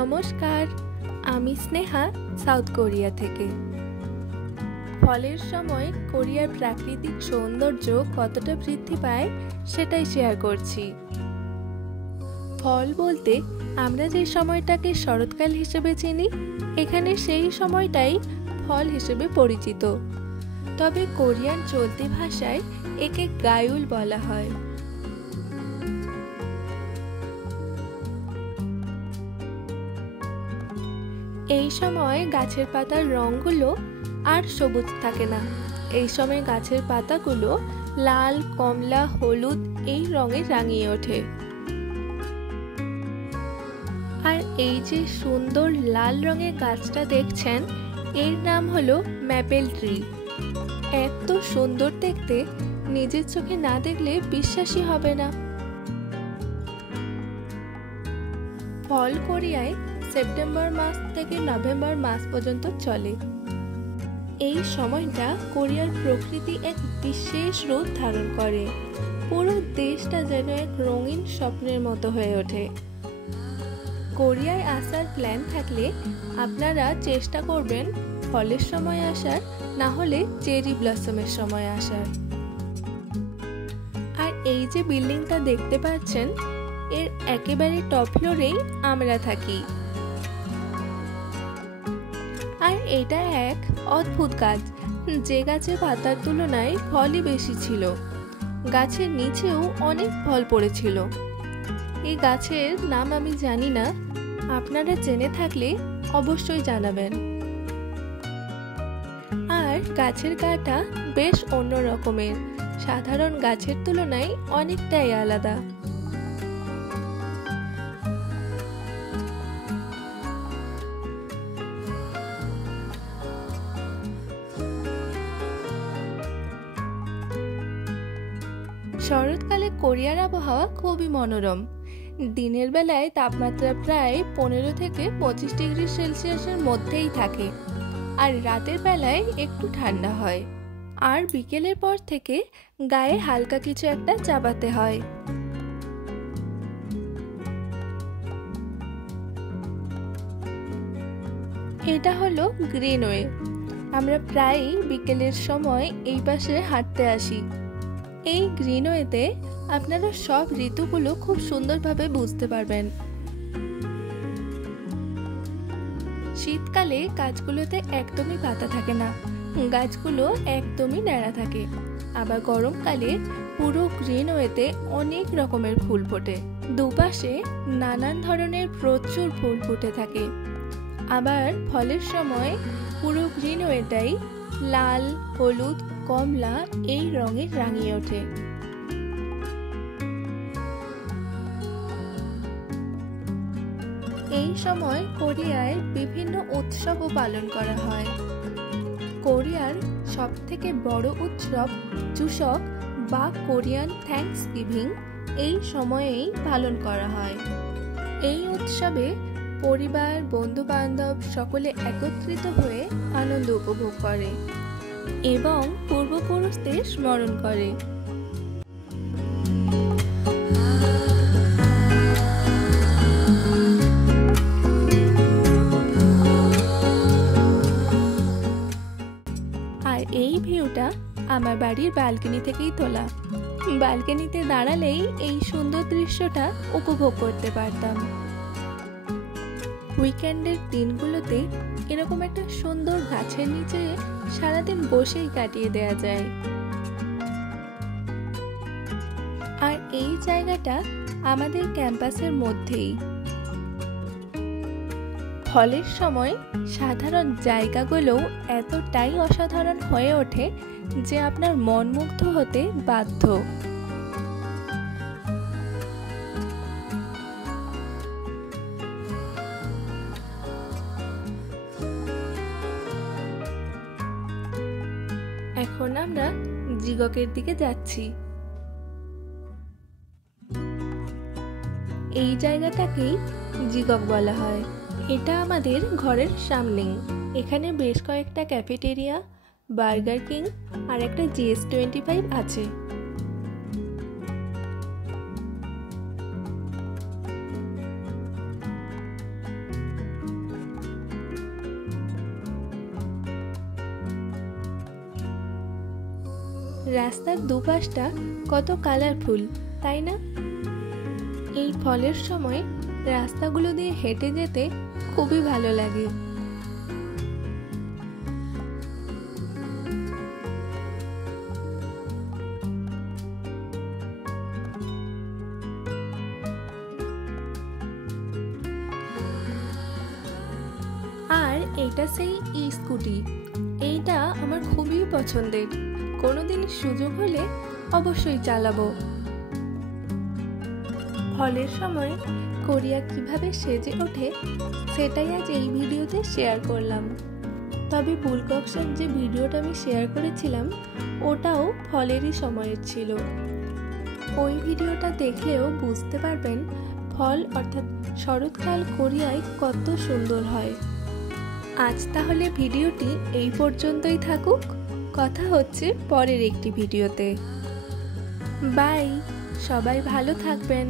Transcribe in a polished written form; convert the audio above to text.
নমস্কার, আমি Sneha south Korea থেকে। ফলের সময় কোরিয়ার প্রাকৃতিক সৌন্দর্য কতটা বৃদ্ধি পায় সেটাই শেয়ার করছি। ফল বলতে আমরা যে সময়টাকে শরৎকাল হিসেবে চিনি, এখানে সেই সময়টাই ফল হিসেবে পরিচিত। তবে কোরিয়ান চলতি ভাষায় একে গায়ুল বলা হয়। এই সময় গাছের পাতার রঙগুলো আর সবুজ থাকে না। এই সময় গাছের পাতাগুলো লাল, কমলা, হলুদ এই রঙে রাঙিয়ে ওঠে। আর এই যে সুন্দর লাল রঙের গাছটা দেখছেন, এর নাম হলো ম্যাপেল ট্রি। এত সুন্দর দেখতে, নিজের চোখে না দেখলে বিশ্বাসই হবে না। ফল কোরিয়ায় সেপ্টেম্বর মাস থেকে নভেম্বর মাস পর্যন্ত চলে। এই সময়টা কোরিয়ার প্রকৃতি এক বিশেষ রূপ ধারণ করে। পুরো দেশটা যেন এক রঙিন স্বপ্নের মতো হয়ে ওঠে। কোরিয়ায় আসার প্ল্যান থাকলে আপনারা চেষ্টা করবেন ফলের সময় আসার, না হলে চেরি ব্লসমের সময় আসার। আর এই যে বিল্ডিংটা দেখতে পাচ্ছেন, এর একেবারে টপ ফ্লোরেই আমরা থাকি। আর এটা এক অদ্ভুত গাছ, যে গাছের পাতার তুলনায় ফলই বেশি ছিল। গাছের নিচেও অনেক ফল পড়েছিল। এই গাছের নাম আমি জানি না, আপনারা জেনে থাকলে অবশ্যই জানাবেন। আর গাছের গাটা বেশ অন্য রকমের, সাধারণ গাছের তুলনায় অনেকটাই আলাদা। শরৎকালে কোরিয়ার আবহাওয়া খুবই মনোরম। দিনের বেলায় তাপমাত্রা প্রায় 15 থেকে 25 ডিগ্রি সেলসিয়াসের মধ্যেই থাকে, আর রাতের বেলায় একটু ঠান্ডা হয়। আর বিকেলের পর থেকে গায়ে হালকা কিছু একটা চাপাতে হয়। এটা হলো গ্রিনওয়ে। আমরা প্রায়ই বিকেলের সময় এই পাশে হাঁটতে আসি। এই গ্রিনওয়েতে আপনারা সব ঋতুগুলো খুব সুন্দরভাবে বুঝতে পারবেন। শীতকালে গাছগুলোতে একদমই পাতা থাকে না, গাছগুলো একদমই ন্যাড়া থাকে। আবার গরমকালে পুরো গ্রিনওয়েতে অনেক রকমের ফুল ফোটে। দুপাশে নানান ধরনের প্রচুর ফুল ফুটে থাকে। আবার ফলের সময় পুরো গ্রিনওয়েটাই লাল, হলুদ, কমলা এই রঙে রাঙিয়ে ওঠে। এই সময় কোরিয়ায় বিভিন্ন উৎসবও পালন করা হয়। কোরিয়ার সবথেকে বড় উৎসব চুসক বা কোরিয়ান থ্যাঙ্কসগিভিং এই সময়েই পালন করা হয়। এই উৎসবে পরিবার, বন্ধু বান্ধব সকলে একত্রিত হয়ে আনন্দ উপভোগ করে এবং পূর্বপুরুষদের স্মরণ করে। আর এই ভিউটা আমার বাড়ির ব্যালকনি থেকেই তোলা। ব্যালকনিতে দাঁড়ালেই এই সুন্দর দৃশ্যটা উপভোগ করতে পারতাম। উইকেন্ডের দিনগুলোতে এরকম একটা সুন্দর গাছের নিচে সারাদিন বসেই কাটিয়ে দেয়া যায়। আর এই জায়গাটা আমাদের ক্যাম্পাসের মধ্যেই। ফলের সময় সাধারণ জায়গাগুলোও এতটাই অসাধারণ হয়ে ওঠে যে আপনার মন মুগ্ধ হতে বাধ্য। এখন আমরা জিগকের দিকে যাচ্ছি। এই জায়গাটাকেই জিগক বলা হয়। এটা আমাদের ঘরের সামনেই। এখানে বেশ কয়েকটা ক্যাফেটেরিয়া, বার্গার কিং আর একটা GS25 আছে। রাস্তার দুপাশটা কত কালারফুল, তাই না? এই ফলের সময় রাস্তাগুলো দিয়ে হেঁটে যেতে খুবই ভালো লাগে। আর এটা সেই স্কুটি, এইটা আমার খুবই পছন্দের। কোনোদিন সুযোগ হলে অবশ্যই চালাবো। ফলের সময় কোরিয়া কিভাবে সেজে ওঠে সেটাই আজ এই ভিডিওতে শেয়ার করলাম। তবে বুলগকসের যে ভিডিওটা আমি শেয়ার করেছিলাম ওটাও ফলেরই সময়ের ছিল। ওই ভিডিওটা দেখলেও বুঝতে পারবেন ফল অর্থাৎ শরৎকাল কোরিয়ায় কত সুন্দর হয়। আজ তাহলে ভিডিওটি এই পর্যন্তই থাকুক। কথা হচ্ছে পরের একটি ভিডিওতে। বাই, সবাই ভালো থাকবেন।